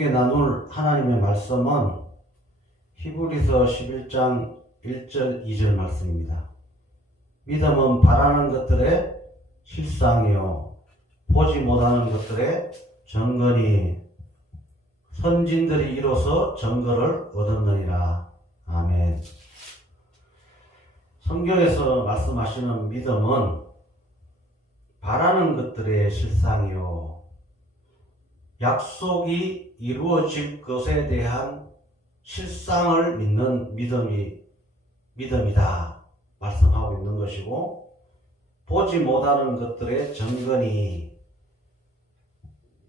함께 나눌 하나님의 말씀은 히브리서 11장 1절 2절 말씀입니다. 믿음은 바라는 것들의 실상이요 보지 못하는 것들의 증거니 선진들이 이로써 증거를 얻었느니라. 아멘. 성경에서 말씀하시는 믿음은 바라는 것들의 실상이요 약속이 이루어질 것에 대한 실상을 믿는 믿음이다 말씀하고 있는 것이고, 보지 못하는 것들의 증거니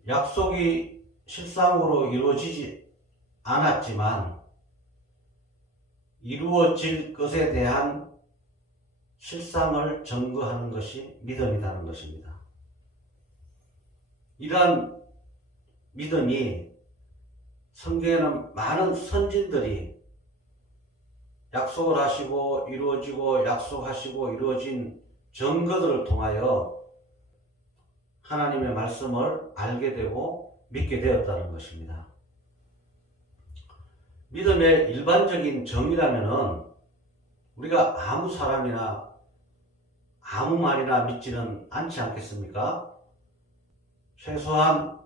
약속이 실상으로 이루어지지 않았지만 이루어질 것에 대한 실상을 증거하는 것이 믿음이라는 것입니다. 이러한 믿음이 성경에는 많은 선진들이 약속을 하시고 이루어지고 약속하시고 이루어진 증거들을 통하여 하나님의 말씀을 알게 되고 믿게 되었다는 것입니다. 믿음의 일반적인 정의라면은 우리가 아무 사람이나 아무 말이나 믿지는 않지 않겠습니까? 최소한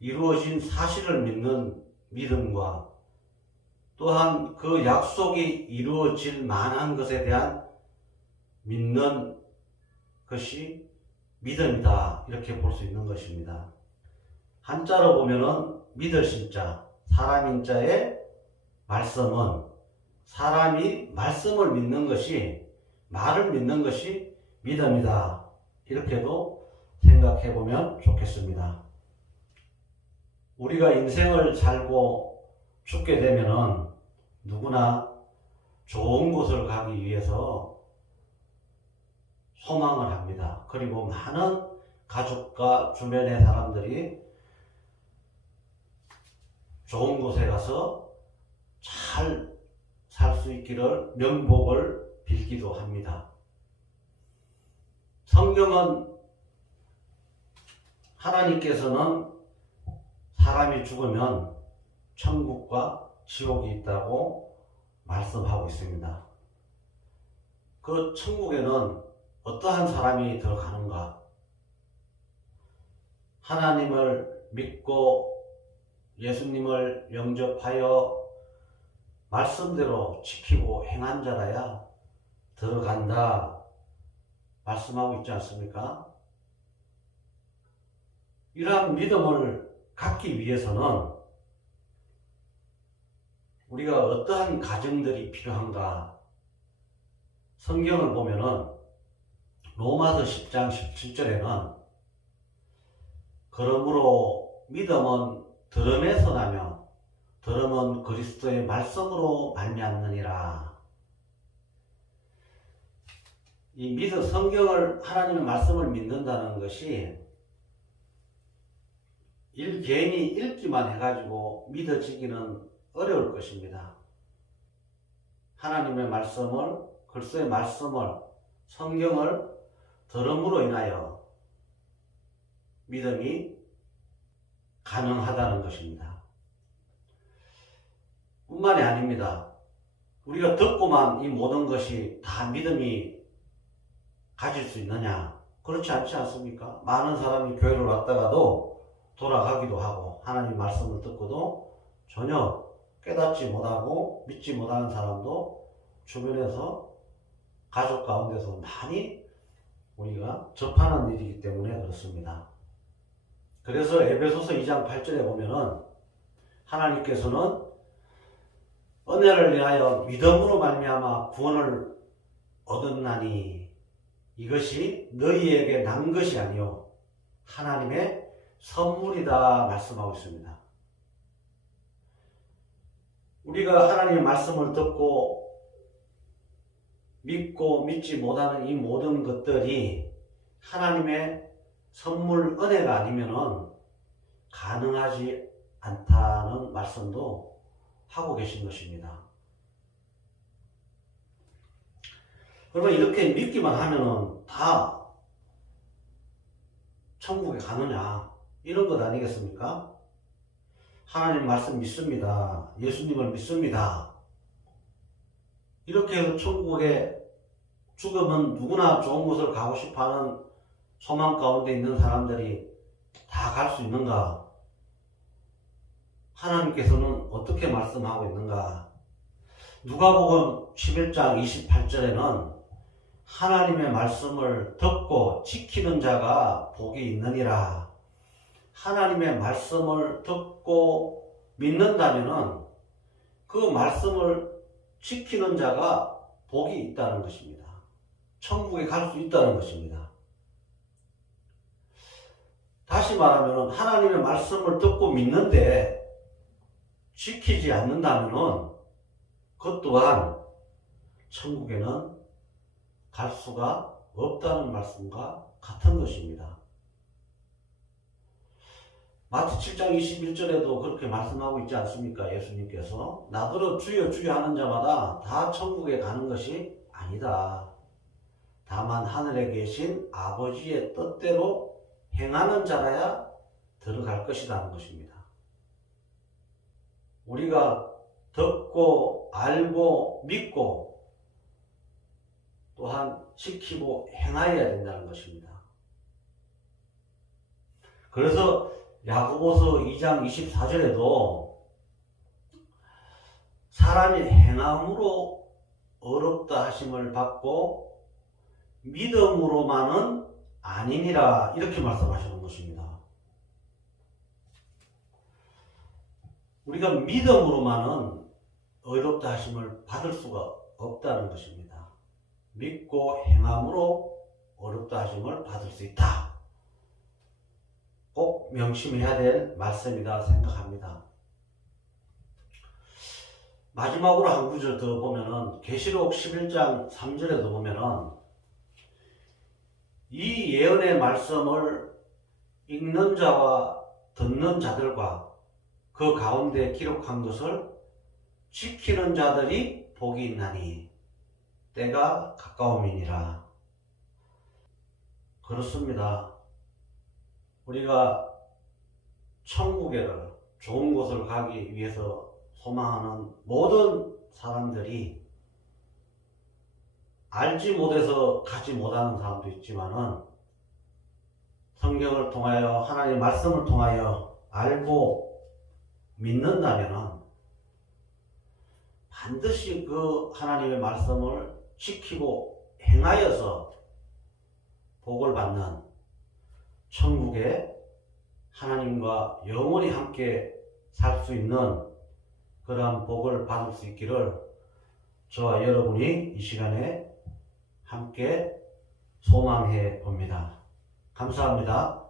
이루어진 사실을 믿는 믿음과 또한 그 약속이 이루어질 만한 것에 대한 믿는 것이 믿음이다, 이렇게 볼 수 있는 것입니다. 한자로 보면은 믿을 신자, 사람인자의 말씀은 사람이 말씀을 믿는 것이, 말을 믿는 것이 믿음이다, 이렇게도 생각해 보면 좋겠습니다. 우리가 인생을 살고 죽게 되면은 누구나 좋은 곳을 가기 위해서 소망을 합니다. 그리고 많은 가족과 주변의 사람들이 좋은 곳에 가서 잘 살 수 있기를 명복을 빌기도 합니다. 성경은 하나님께서는 사람이 죽으면 천국과 지옥이 있다고 말씀하고 있습니다. 그 천국에는 어떠한 사람이 들어가는가? 하나님을 믿고 예수님을 영접하여 말씀대로 지키고 행한 자라야 들어간다 말씀하고 있지 않습니까? 이러한 믿음을 갖기 위해서는 우리가 어떠한 가정들이 필요한가? 성경을 보면은 로마서 10장 17절에는 그러므로 믿음은 들음에서 나며 들음은 그리스도의 말씀으로 말미암느니라. 이 성경을, 하나님의 말씀을 믿는다는 것이 개인이 읽기만 해가지고 믿어지기는 어려울 것입니다. 하나님의 말씀을, 그리스도의 말씀을, 성경을 들음으로 인하여 믿음이 가능하다는 것입니다. 뿐만이 아닙니다. 우리가 듣고만 이 모든 것이 다 믿음이 가질 수 있느냐? 그렇지 않지 않습니까? 많은 사람이 교회를 왔다가도 돌아가기도 하고 하나님 말씀을 듣고도 전혀 깨닫지 못하고 믿지 못하는 사람도 주변에서, 가족 가운데서 많이 우리가 접하는 일이기 때문에 그렇습니다. 그래서 에베소서 2장 8절에 보면은 하나님께서는 은혜를 위하여 믿음으로 말미암아 구원을 얻었나니 이것이 너희에게 난 것이 아니요 하나님의 선물이다 말씀하고 있습니다. 우리가 하나님의 말씀을 듣고 믿고 믿지 못하는 이 모든 것들이 하나님의 선물, 은혜가 아니면은 가능하지 않다는 말씀도 하고 계신 것입니다. 그러면 이렇게 믿기만 하면은 다 천국에 가느냐, 이런 것 아니겠습니까? 하나님 말씀 믿습니다. 예수님을 믿습니다. 이렇게 해서 천국에 죽으면 누구나 좋은 곳을 가고 싶어하는 소망 가운데 있는 사람들이 다 갈 수 있는가? 하나님께서는 어떻게 말씀하고 있는가? 누가복음 11장 28절에는 하나님의 말씀을 듣고 지키는 자가 복이 있느니라. 하나님의 말씀을 듣고 믿는다면은 그 말씀을 지키는 자가 복이 있다는 것입니다. 천국에 갈 수 있다는 것입니다. 다시 말하면 하나님의 말씀을 듣고 믿는데 지키지 않는다면 그것 또한 천국에는 갈 수가 없다는 말씀과 같은 것입니다. 마태 7장 21절에도 그렇게 말씀하고 있지 않습니까? 예수님께서 나더러 주여 주여 하는 자마다 다 천국에 가는 것이 아니다. 다만 하늘에 계신 아버지의 뜻대로 행하는 자라야 들어갈 것이라는 것입니다. 우리가 듣고 알고 믿고 또한 지키고 행하여야 된다는 것입니다. 그래서 야고보서 2장 24절에도 사람이 행함으로 어렵다 하심을 받고 믿음으로만은 아니니라 이렇게 말씀하시는 것입니다. 우리가 믿음으로만은 어렵다 하심을 받을 수가 없다는 것입니다. 믿고 행함으로 어렵다 하심을 받을 수 있다. 꼭 명심해야 될 말씀이다 생각합니다. 마지막으로 한 구절 더 보면은 계시록 11장 3절에도 보면은 이 예언의 말씀을 읽는 자와 듣는 자들과 그 가운데 기록한 것을 지키는 자들이 복이 있나니 때가 가까움이니라. 그렇습니다. 우리가 천국에를 좋은 곳을 가기 위해서 소망하는 모든 사람들이 알지 못해서 가지 못하는 사람도 있지만은 성경을 통하여 하나님의 말씀을 통하여 알고 믿는다면은 반드시 그 하나님의 말씀을 지키고 행하여서 복을 받는 천국에 하나님과 영원히 함께 살 수 있는 그러한 복을 받을 수 있기를 저와 여러분이 이 시간에 함께 소망해 봅니다. 감사합니다.